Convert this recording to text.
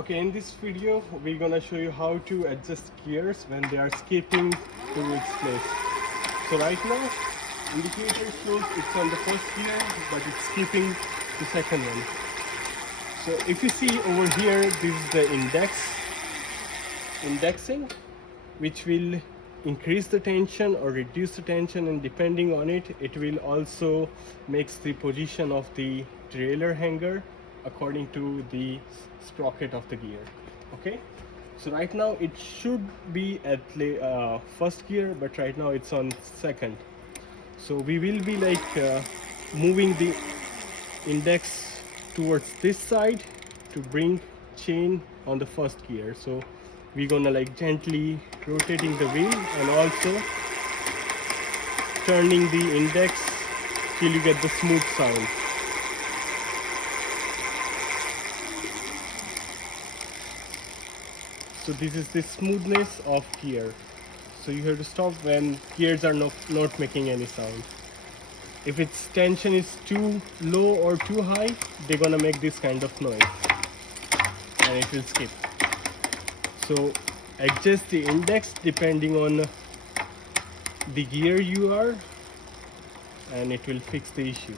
Okay, in this video we're gonna show you how to adjust gears when they are skipping to its place. So right now indicator shows it's on the first gear but it's skipping the second one. So if you see over here, this is the indexing, which will increase the tension or reduce the tension, and depending on it, it will also makes the position of the trailer hanger according to the sprocket of the gear. Okay, so right now it should be at first gear, but right now it's on second. So we will be moving the index towards this side to bring chain on the first gear. So we're gonna gently rotating the wheel and also turning the index till you get the smooth sound. So this is the smoothness of gear. So you have to stop when gears are not making any sound. If its tension is too low or too high, they're gonna make this kind of noise and it will skip. So adjust the index depending on the gear you are and it will fix the issue.